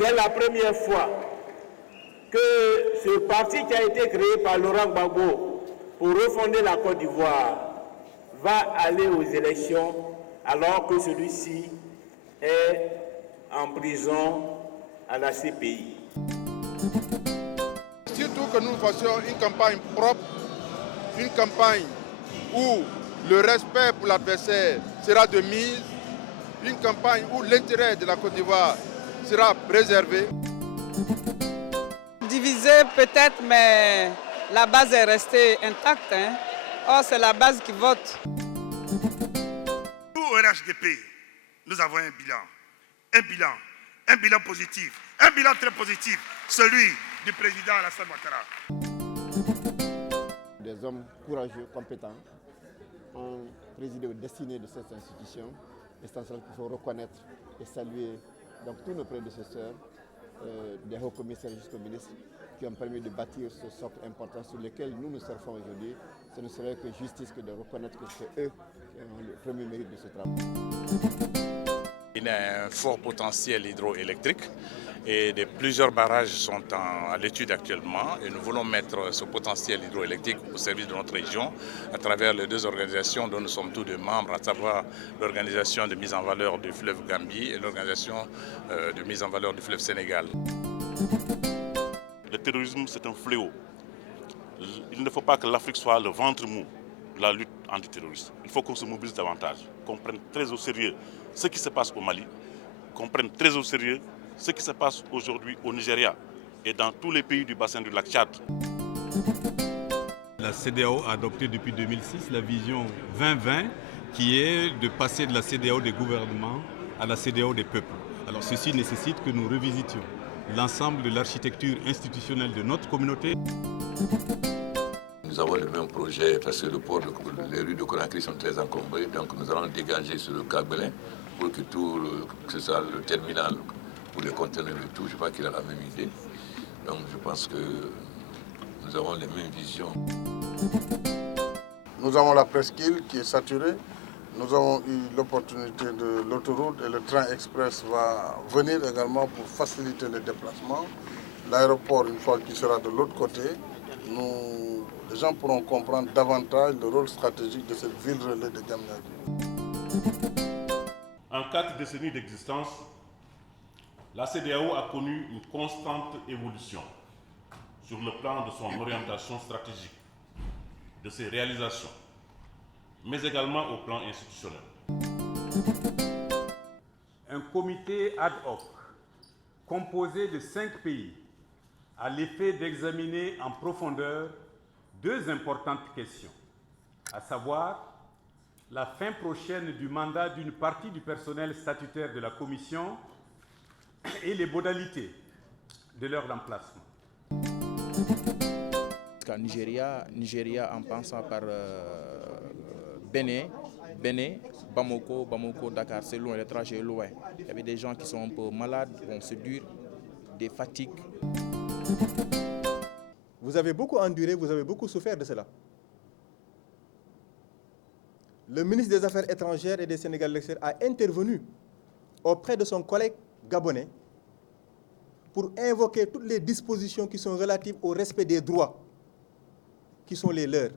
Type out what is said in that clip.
C'est la première fois que ce parti qui a été créé par Laurent Gbagbo pour refonder la Côte d'Ivoire va aller aux élections alors que celui-ci est en prison à la CPI. Surtout que nous fassions une campagne propre, une campagne où le respect pour l'adversaire sera de mise, une campagne où l'intérêt de la Côte d'Ivoire sera préservé. Divisé peut-être, mais la base est restée intacte. Or, c'est la base qui vote. Nous, au RHDP, nous avons un bilan positif, un bilan très positif, celui du président Alassane Ouattara. Des hommes courageux, compétents, ont présidé aux destinées de cette institution. Essentiellement qu'il faut reconnaître et saluer donc, tous nos prédécesseurs, des hauts commissaires jusqu'aux ministres, qui ont permis de bâtir ce socle important sur lequel nous nous surfons aujourd'hui. Ce ne serait que justice que de reconnaître que c'est eux qui ont le premier mérite de ce travail. Il y a un fort potentiel hydroélectrique et plusieurs barrages sont à l'étude actuellement et nous voulons mettre ce potentiel hydroélectrique au service de notre région à travers les deux organisations dont nous sommes tous deux membres, à savoir l'organisation de mise en valeur du fleuve Gambie et l'organisation de mise en valeur du fleuve Sénégal. Le terrorisme, c'est un fléau. Il ne faut pas que l'Afrique soit le ventre mou de la lutte antiterroriste. Il faut qu'on se mobilise davantage, qu'on prenne très au sérieux ce qui se passe au Mali, qu'on prenne très au sérieux ce qui se passe aujourd'hui au Nigeria et dans tous les pays du bassin du lac Tchad. La CEDEAO a adopté depuis 2006 la vision 2020 qui est de passer de la CEDEAO des gouvernements à la CEDEAO des peuples. Alors ceci nécessite que nous revisitions l'ensemble de l'architecture institutionnelle de notre communauté. Nous avons le même projet parce que les rues de Conakry sont très encombrées, donc nous allons dégager sur le Cabelin pour que que ce soit le terminal pour les conteneurs et tout. Je crois qu'il a la même idée. Donc je pense que nous avons les mêmes visions. Nous avons la presqu'île qui est saturée. Nous avons eu l'opportunité de l'autoroute et le train express va venir également pour faciliter les déplacements. L'aéroport, une fois qu'il sera de l'autre côté, les gens pourront comprendre davantage le rôle stratégique de cette ville relais de Diamniadio. En 4 décennies d'existence, la CEDEAO a connu une constante évolution sur le plan de son orientation stratégique, de ses réalisations, mais également au plan institutionnel. Un comité ad hoc composé de 5 pays a l'effet d'examiner en profondeur 2 importantes questions, à savoir la fin prochaine du mandat d'une partie du personnel statutaire de la Commission et les modalités de leur remplacement. Qu'en Nigeria, en passant par Bénin, Bamako, Dakar, c'est loin, le trajet est loin. Il y avait des gens qui sont un peu malades, bon, c'est dur, des fatigues. Vous avez beaucoup enduré, vous avez beaucoup souffert de cela. Le ministre des Affaires étrangères et des Sénégal de l'extérieur a intervenu auprès de son collègue gabonais pour invoquer toutes les dispositions qui sont relatives au respect des droits qui sont les leurs.